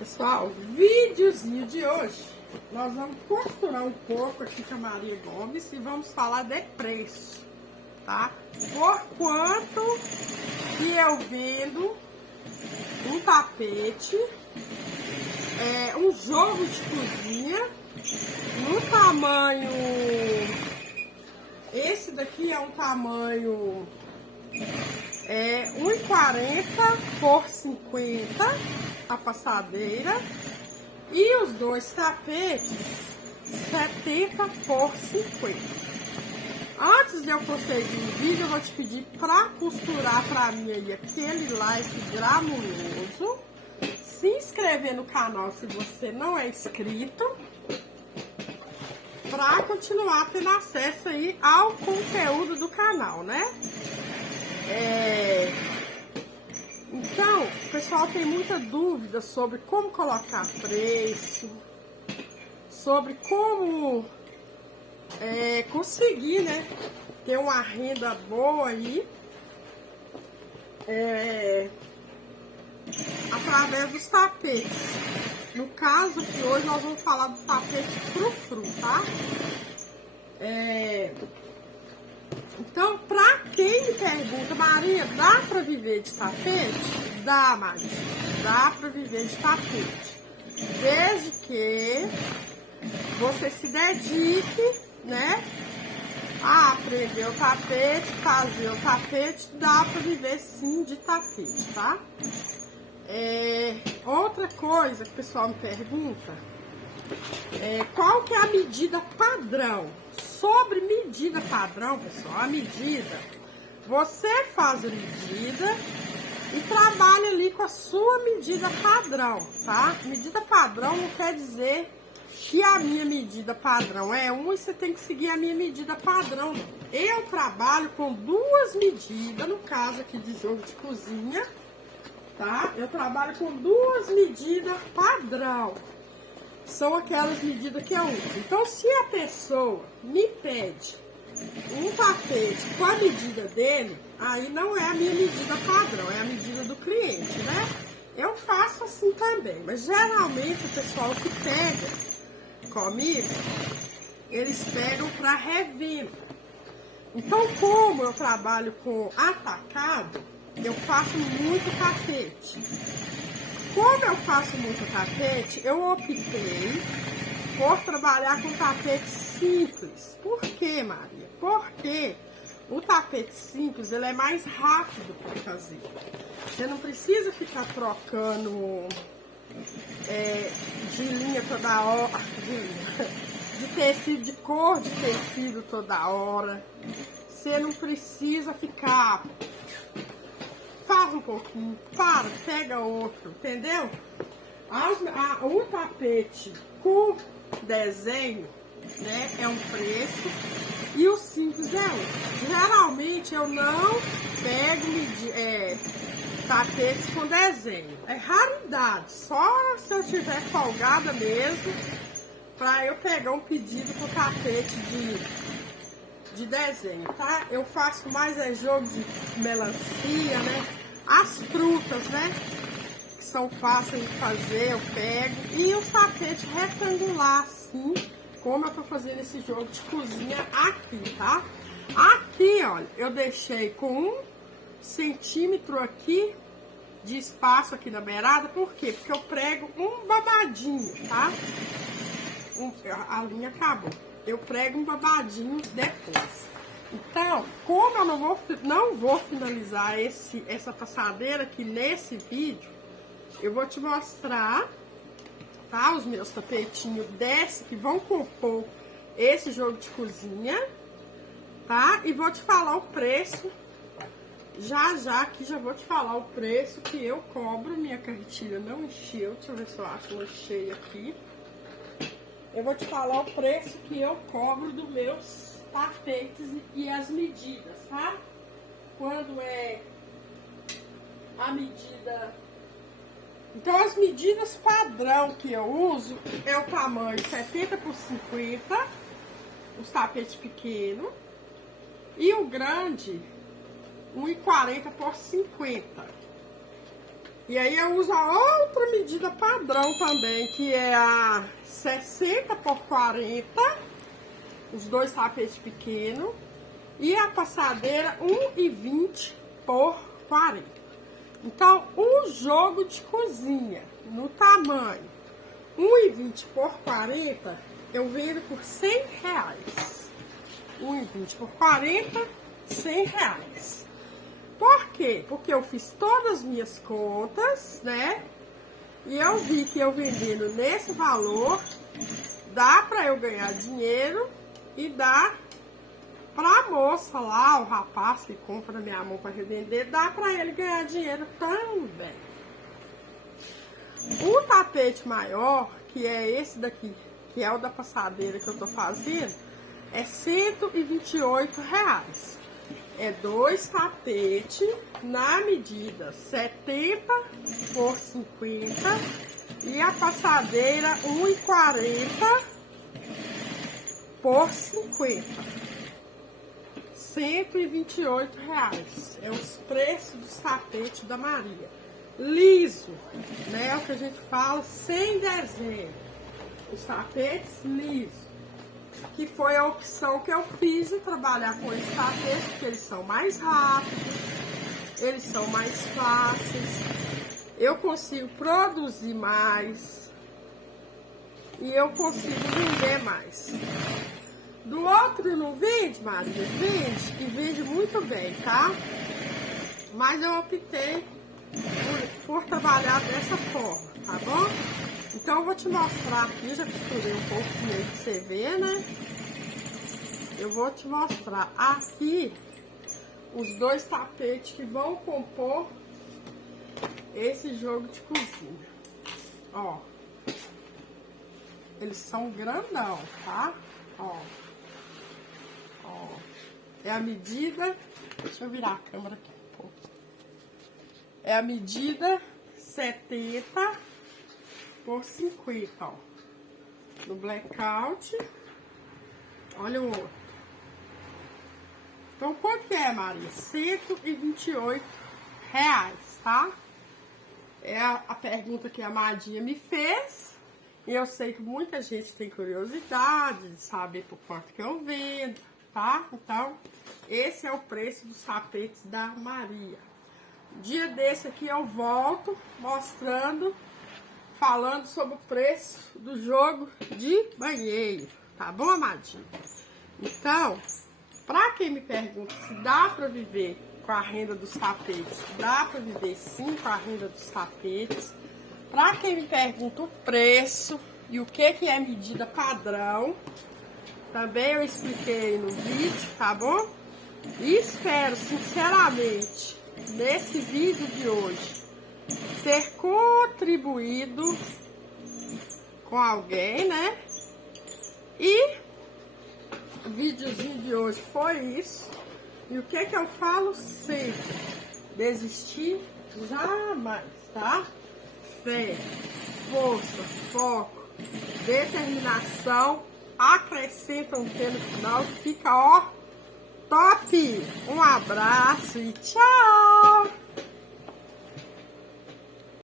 Pessoal, videozinho de hoje, nós vamos costurar um pouco aqui com a Maria Gomes e vamos falar de preço, tá? Por quanto que eu vendo um tapete, um jogo de cozinha, no tamanho, esse daqui é um tamanho 1,40 por 50 a passadeira, e os dois tapetes 70 por 50. Antes de eu prosseguir o vídeo, eu vou te pedir para costurar para mim aí aquele like gramuloso, se inscrever no canal se você não é inscrito, para continuar tendo acesso aí ao conteúdo do canal, né? Então, o pessoal tem muita dúvida sobre como colocar preço, sobre como conseguir, né, ter uma renda boa aí, através dos tapetes. No caso que hoje nós vamos falar dos tapetes frufru, tá? Então, pra quem me pergunta, Maria, dá pra viver de tapete? Dá, Maria, dá pra viver de tapete. Desde que você se dedique, né, a aprender o tapete, fazer o tapete, dá pra viver sim de tapete, tá? Outra coisa que o pessoal me pergunta, qual que é a medida padrão? Sobre medida padrão, pessoal, a medida, você faz a medida e trabalha ali com a sua medida padrão, tá? Medida padrão não quer dizer que a minha medida padrão é 1 e você tem que seguir a minha medida padrão. Eu trabalho com duas medidas, no caso aqui de jogo de cozinha, tá? Eu trabalho com duas medidas padrão. São aquelas medidas que eu uso. Então, se a pessoa me pede um tapete com a medida dele, aí não é a minha medida padrão, é a medida do cliente, né? Eu faço assim também, mas geralmente o pessoal que pega comigo, eles pegam para revenda. Então, como eu trabalho com atacado, eu faço muito tapete. Como eu faço muito tapete, eu optei por trabalhar com tapete simples. Por quê, Maria? Porque o tapete simples, ele é mais rápido para fazer. Você não precisa ficar trocando de linha toda hora, de tecido, de cor de tecido toda hora. Você não precisa ficar... Faz um pouquinho, para, pega outro, entendeu? O tapete com desenho, né, é um preço e o simples é outro. Geralmente eu não pego tapetes com desenho, é raridade, só se eu tiver folgada mesmo, para eu pegar um pedido com tapete de desenho, tá? Eu faço mais jogo de melancia, né? As frutas, né, que são fáceis de fazer, eu pego. E os tapetes retangulares, assim, como eu tô fazendo esse jogo de cozinha aqui, tá? Aqui, olha, eu deixei com 1 centímetro aqui de espaço aqui na beirada. Por quê? Porque eu prego um babadinho, tá? A linha acabou. Eu prego um babadinho depois. Então, como eu não vou finalizar essa passadeira aqui nesse vídeo, eu vou te mostrar, tá? Os meus tapetinhos que vão compor esse jogo de cozinha, tá? E vou te falar o preço, já aqui já vou te falar o preço que eu cobro. Minha carretilha não encheu, deixa eu ver se eu acho uma cheia aqui. Eu vou te falar o preço que eu cobro dos meus tapetes e as medidas, tá? Quando é a medida... Então, as medidas padrão que eu uso é o tamanho 70 por 50, os tapetes pequenos, e o grande 1,40 por 50. E aí eu uso a outra medida padrão também, que é a 60 por 40, os dois tapetes pequenos, e a passadeira 1,20 por 40. Então, um jogo de cozinha no tamanho 1,20 por 40, eu vendo por R$100. 1,20 por 40, R$100. Por quê? Porque eu fiz todas as minhas contas, né? E eu vi que eu vendendo nesse valor, dá pra eu ganhar dinheiro e dá pra moça lá, o rapaz que compra na minha mão pra revender, dá pra ele ganhar dinheiro também. O tapete maior, que é esse daqui, que é o da passadeira que eu tô fazendo, é R$128. É dois tapetes na medida 70 por 50 e a passadeira 1,40 por 50. R$128. É os preços dos tapetes da Maria. Liso, né? É o que a gente fala, sem desenho. Os tapetes lisos. Que foi a opção que eu fiz de trabalhar com esses tapetes, porque eles são mais rápidos, eles são mais fáceis, eu consigo produzir mais e eu consigo vender mais. Do outro não vende, Maria? Vende, e vende muito bem, tá? Mas eu optei por trabalhar dessa forma, tá bom? Então eu vou te mostrar aqui, já costurei um pouquinho aí pra você ver, né? Eu vou te mostrar aqui os dois tapetes que vão compor esse jogo de cozinha. Ó. Eles são grandão, tá? Ó. Ó. É a medida... Deixa eu virar a câmera aqui um pouco. É a medida 70 por 50, ó. No blackout. Olha o outro. Então, quanto que é, Maria? R$128, tá? É a pergunta que a Amadinha me fez. E eu sei que muita gente tem curiosidade de saber por quanto que eu vendo, tá? Então, esse é o preço dos tapetes da Maria. Dia desse aqui eu volto mostrando, falando sobre o preço do jogo de banheiro, tá bom, Amadinha? Então, pra quem me pergunta se dá pra viver com a renda dos tapetes, dá pra viver sim com a renda dos tapetes. Pra quem me pergunta o preço e o que é medida padrão, também eu expliquei no vídeo, tá bom? E espero, sinceramente, nesse vídeo de hoje, ter contribuído com alguém, né? E o videozinho de hoje foi isso. E o que eu falo sempre? Desistir jamais, tá? Fé, força, foco, determinação, acrescenta um T no final que fica, ó, top! Um abraço e tchau!